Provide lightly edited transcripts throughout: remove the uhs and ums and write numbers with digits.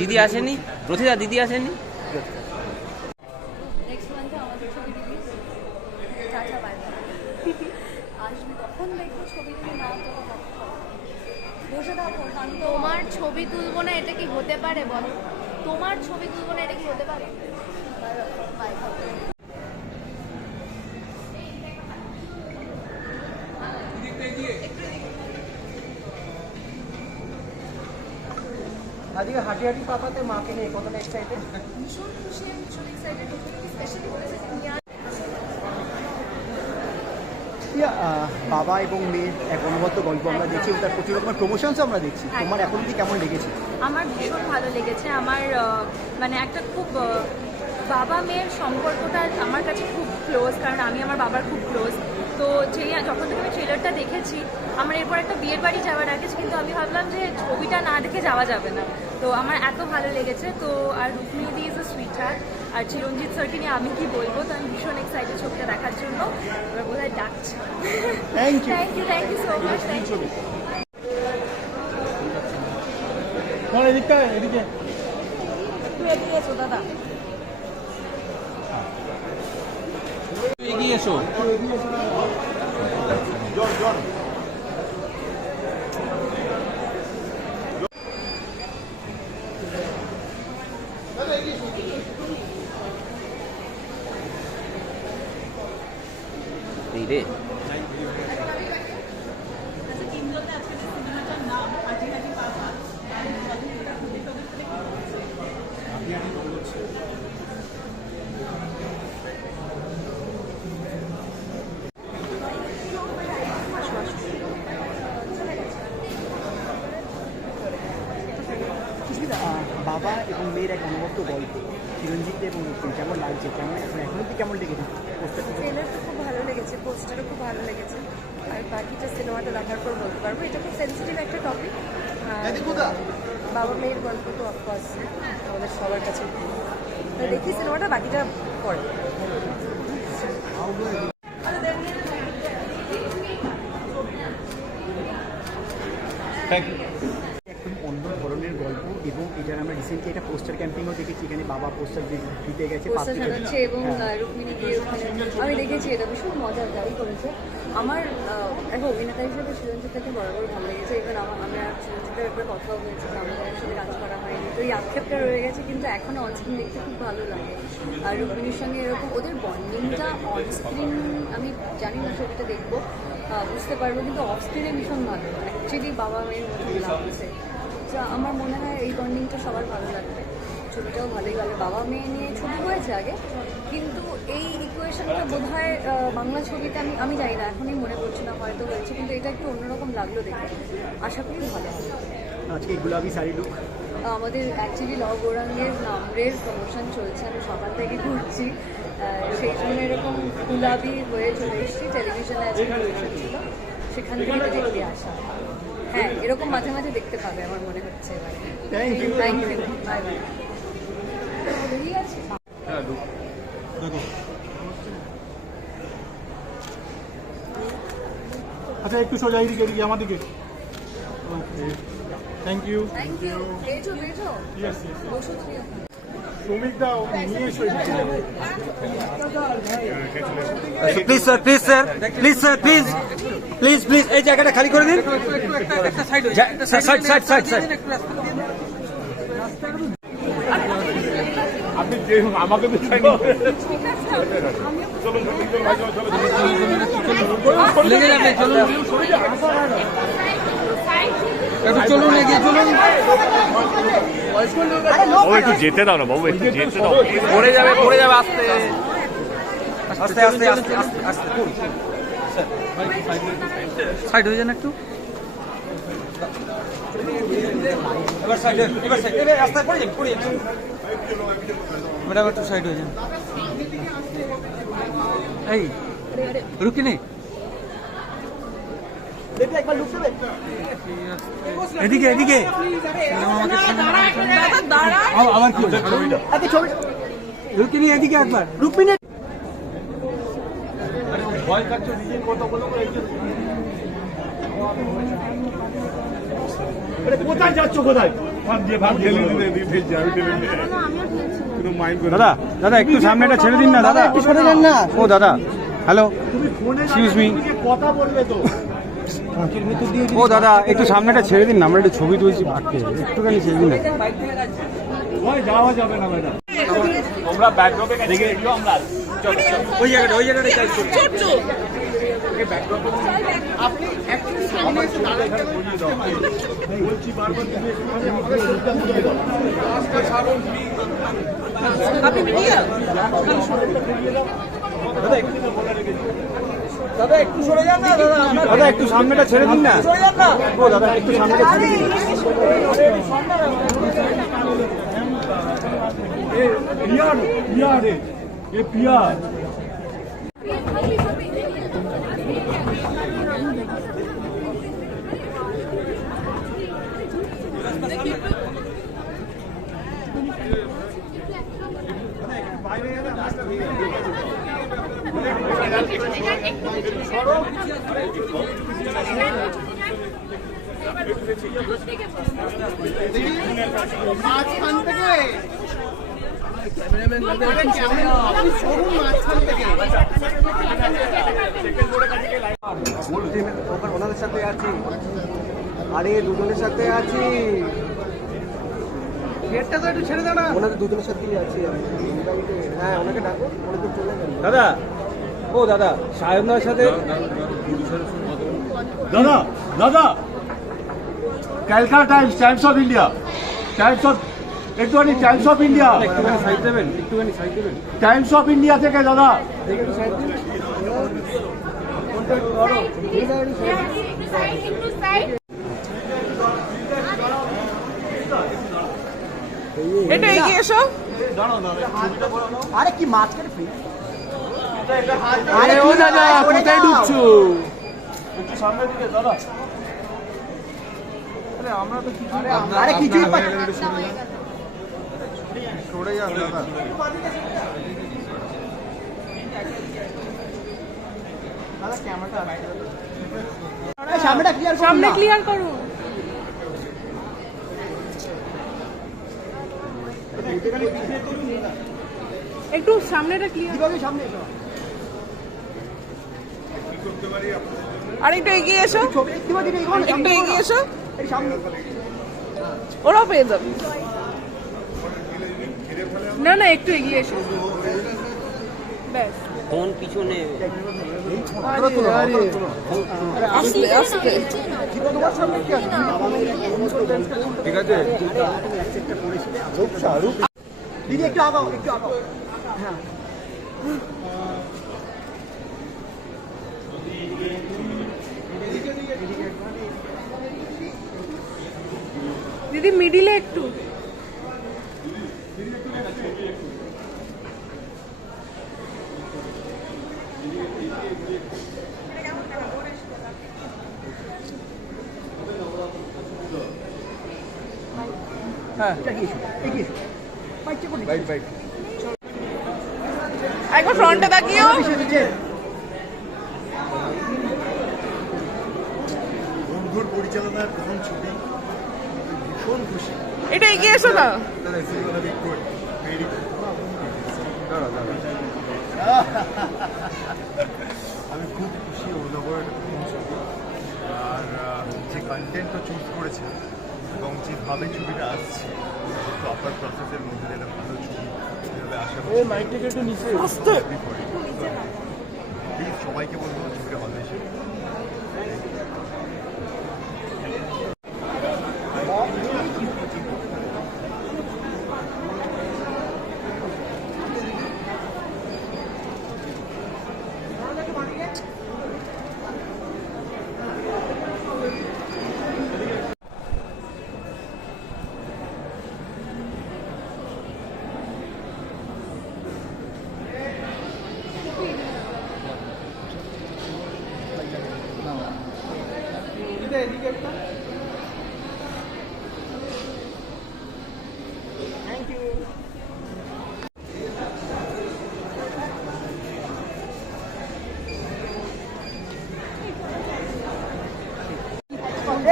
দিদি আসেনি, রথিদা দিদি আসেনি। নেক্সট মান্থে আমাদের ছবি রিলিজ, চাচা বাই আসবে, তখন দেখবো ছবি তুমি না তো বসে থাকো। তোমার ছবি তুলবো না এটা কি হতে পারে বলো? তোমার ছবি তুলবো না এটা কি হতে পারে? আজকে হাঁটি হাঁটি পাপাতে মাকে নিয়ে কতটা এক্সাইটেড? ভীষণ খুশি, আমি ভীষণ এক্সাইটেড। স্পেশালি বলেছে বাবা এবং মেয়ের এক অনবদ্য গল্প আমরা দেখছি এবং তার প্রচুর রকমের প্রমোশনস আমরা দেখছি। তোমার এখন অবধি কেমন লেগেছে? আমার ভীষণ ভালো লেগেছে। আমার মানে একটা খুব বাবা মেয়ের সম্পর্কটা আমার কাছে খুব ক্লোজ, কারণ আমি আমার বাবার খুব ক্লোজ। তো যখন থেকে আমি ট্রেলারটা দেখেছি, আমার এরপর একটা বিয়ের বাড়ি যাওয়ার আগে কিন্তু আমি ভাবলাম যে ছবিটা না দেখে যাওয়া যাবে না। তো আমার এত ভালো লেগেছে। তো আর রুক্মিণীদি ইজ এ সুইট হার্ট, আর চিরঞ্জিত স্যারকে নিয়ে আমি কি বলবো, তো আমি ভীষণ এক্সাইটেড ছবিটা দেখার জন্য। এবার বোধহয় ডাকছে। Thank you, thank you so much. Thank you. এদিকে এদিকে একটু এগিয়ে এসো দাদা। এগিয়ে এসো। এই রে বাবা এবং মেয়ের এক অনবদ্য গল্প, চিরঞ্জিত এবং রুক্মিণী, কেমন লাগছে? কেমন এখন অবধি কেমন লেগেছে? ট্রেলার তো খুব ভালো লেগেছে, পোস্টারও খুব ভালো লেগেছে, আর বাকিটা সিনেমাটা দেখার পর বলতে পারবো। এটা খুব সেন্সিটিভ একটা টপিক। বাবা মেয়ের গল্প তো অফকোর্স আমাদের সবার কাছে দেখি সিনেমাটা, বাকিটা পরে। একদম অন্য ধরনের গল্প, এবং এটার আমরা রিসেন্টলি একটা পোস্টার ক্যাম্পেইনও দেখেছি, এখানে বাবা পোস্টার দিতে গেছে, পোস্টার সাজাচ্ছে এবং রুক্মিণী গিয়ে ওখানে আমি দেখেছি। এটা ভীষণ মজার দাবি করেছে। আমার একটা অভিনেতা হিসেবে চিরঞ্জিতকে বরাবর ভালো লেগেছে। ইভেন আমরা চিরঞ্জিতের একটা কথাও বলছি যে আমাদের একসাথে কাজ করা হয়নি, তো এই আক্ষেপটা রয়ে গেছে, কিন্তু এখনও অনস্ক্রিন দেখতে খুব ভালো লাগে। আর রুক্মিণীর সঙ্গে এরকম ওদের বন্ডিংটা অনস্ক্রিন আমি জানি না, ছবিটা দেখবো বুঝতে পারবো, কিন্তু অফস্ক্রিনে ভীষণ ভালো। অ্যাকচুয়ালি বাবা মেয়ের মধ্যে লাগছে। তো আমার মনে হয় এই বন্ডিংটা সবার ভালো লাগবে। ছবিটাও ভালোই ভালো, বাবা মেয়ে নিয়ে ছবি হয়েছে আগে, কিন্তু এই ইকুয়েশনটা বোধ হয় বাংলা ছবিতে আমি জানি না, এখনই মনে পড়ছে না, হয়তো হয়েছে, কিন্তু এটা একটু অন্যরকম লাগলো দেখে। আশা করি ভালো হবে। আজকে গুলাবি শাড়ি লুক আমাদের অ্যাকচুয়ালি লব গৌরাঙ্গের নামরের প্রমোশন চলছে, আমি সকাল থেকে ঘুরছি, সেই জন্য এরকম গুলাবি হয়ে চলে এসেছি। টেলিভিশনে আজকে প্রমোশন ছিল, সেখান থেকে দেখতে আসা। হ্যাঁ, এরকম মাঝে মাঝে দেখতে পাবে আমার মনে হচ্ছে। Thank you. Bye bye. আচ্ছা একটু সোজা এদিকে এদিকে আমার দিকে। Okay thank you. Thank you. বেজো বেজো। Yes yes. বসো তুমি। শ্রমিক দা নিয়ে এসো please sir, please sir, please sir, please please please এই জায়গাটা খালি করে দিন। Side side side side. আপনি যে আমাকে তো লেগে যাবে, চলুন একটু, চলুন এগিয়ে চলুন। ও একটু যেতে দাও না বাবু, একটু যেতে দাও। পড়ে যাবে, পড়ে যাবে, আস্তে আস্তে আস্তে আস্তে আস্তে আস্তে। সাইড হয়ে যান একটু। এবার সাইড, এবার সাইড, এবার রাস্তায় পড়ে যান, পড়ে যান ম্যাডাম, একটু সাইড হয়ে যান। এই রুকিনি এদিকে এদিকে আবার কি রুকিনি এদিকে একবার। রুকিনি ভয় কাটছে, নিজের কথা বলো। কোথায় যাচ্ছ কোথায় দাদা দাদা একটু সামনেটা ছেড়ে দিন না দাদা একটু সরে যান না ও দাদা হ্যালো এক্সকিউজ মি কথা বলবে তো ও দাদা একটু সামনেটা ছেড়ে দিন না আমরা একটু ছবি তুলছি ভাগকে একটুখানি ছেড়ে দিন না যাওয়া যাবে না ম্যাডাম তোমরা ব্যাকড্রপে দেখে এগুলো আমরা ওই জায়গাটা চাই দাদা একটু সরে যান না দাদা একটু সামনেটা ছেড়ে দিন না সরে যান না ও দাদা একটু সামনেটা ছেড়ে দিন পিয়ার ওনাদের সাথে আছি আরে দুজনের সাথে আছি গেটটা তো একটু ছেড়ে দাও না ওনাদের দুজনের সাথেই আছি হ্যাঁ ওনাকে ডাকো ওরা তো চলে গেল দাদা ও দাদা সায়নদার সাথে দাদা দাদা Calcutta Times Times of India Times of একটুখানি টাইমস অফ ইন্ডিয়া একটুখানি সাইড দেবেন টাইমস অফ ইন্ডিয়া থেকে দাদা এটা এগিয়ে এসো আরে কি মাঝখানে ফ্রি আরে ও দাদা কোথায় ঢুকছো একটু সামনের দিকে দাদা আরে আমরা তো কিছু আরে কিছুই সরে যান দাদা সামনেটা ক্লিয়ার সামনে ক্লিয়ার করো একটু সামনেটা ক্লিয়ার সামনে এসো আর একটু এগিয়ে এসো ছবি দেখতে পাচ্ছি একটু এগিয়ে এসো এই সামনে ওরাও পেয়ে যাবে না না একটু এগিয়ে এসো ব্যাস কোন পিছনে আস্তে আস্তে ঠিক আছে দিদি একটু আগাও হ্যাঁ দিদি মিডিলে একটু একবার ফ্রন্টে তাকিও বন্ধুর পরিচালনার প্রথম ছবি ভীষণ খুশি এটা এগিয়ে এসো না আমি খুব খুশি অভিনবর প্রথম ছবি আর যে কন্টেন্টটা চুজ করেছে এবং যেভাবে ছবিটা আসছে প্রপার প্রসেসের মধ্যে যেটা ভালো ছবি যেভাবে আশা করি প্লিজ সবাইকে বলবো ছবিটা হলে এসে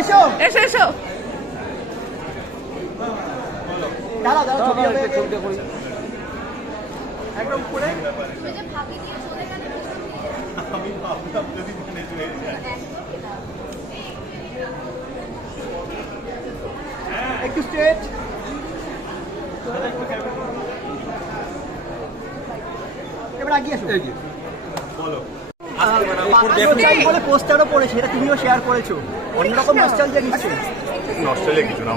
এসো এসো এসো একদম করে তুমি যে ফাঁকি দিয়ে চলে গেলে আমি ভাবলাম যদি মনে হয়ে যায় একটু স্ট্রেট এবার আগিয়ে আসো বলো বলে পোস্টারও পড়েছে, এটা তুমিও শেয়ার করেছো, অন্যরকম নস্টালজিয়া নিশ্চয়ই। নস্টালজিয়া কিছু না,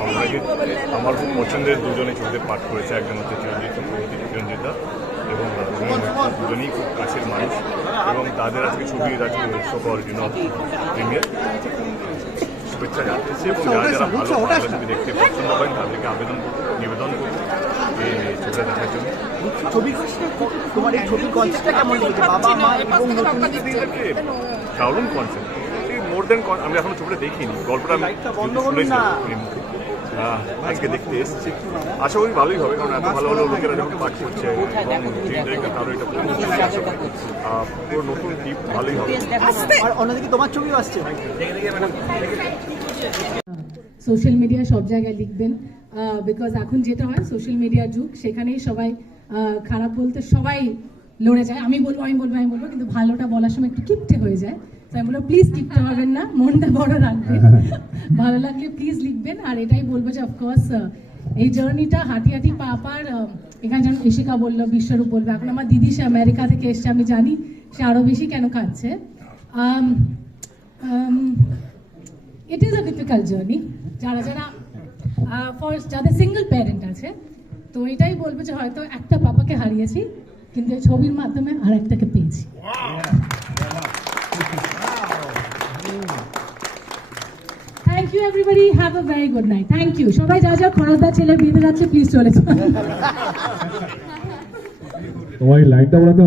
আমার খুব পছন্দের দুজনে ছবিতে পাঠ করেছে, একজন হচ্ছে চিরঞ্জিতা এবং দুজনেই খুব কাছের মানুষ এবং তাদের আজকে ছবির আজকে সুপার প্রিমিয়ার শুভেচ্ছা জানাচ্ছি এবং যারা যারা ভালো বাংলা ছবি দেখতে পছন্দ করেন তাদেরকে নিবেদন করছি এই ছবিটা দেখার জন্য। তোমার এই ছবির কনসেপ্টটা কেমন লেগেছে? বাবা মা এবং নতুন দারুণ কনসেপ্ট, মোর দেন আমি এখনো ছবিটা দেখিনি, গল্পটা আমি শুনেছিলাম আজকে দেখতে এসেছি, আশা করি ভালোই হবে কারণ এত ভালো ভালো লোকেরা যখন পাঠ করছে এবং তারও এটা পুরো নতুন টিপ ভালোই হবে। আর অন্যদিকে তোমার ছবিও আসছে। সোশ্যাল মিডিয়া সব জায়গায় লিখবেন, বিকজ এখন যেটা হয় সোশ্যাল মিডিয়ার যুগ, সেখানেই সবাই খারাপ বলতে সবাই লড়ে যায়, আমি বলবো কিন্তু ভালোটা বলার সময় একটু কিপটে হয়ে যায়। তো আমি বলবো প্লিজ কিপটে হবেন না, মনটা বড় রাখবেন, ভালো লাগলে প্লিজ লিখবেন। আর এটাই বলবো যে অফকোর্স এই জার্নিটা হাঁটি হাঁটি পার এখানে যেন ইশিকা বললো, বিশ্বরূপ বলবে, এখন আমার দিদি সে আমেরিকা থেকে এসছে, আমি জানি সে আরো বেশি কেন কাঁদছে। It is a difficult journey, যারা যাদের সিঙ্গেল প্যারেন্ট আছে, তো এটাই বলবো যে হয়তো একটা পাপাকে হারিয়েছি কিন্তু এই ছবির মাধ্যমে আর একটাকে পেয়েছি। Thank you everybody, have a very good night. Thank you সবাই, যা খরচদার ছেলে বিয়ে যাচ্ছে প্লিজ চলে যান। তোমার এই লাইনটা বলা তো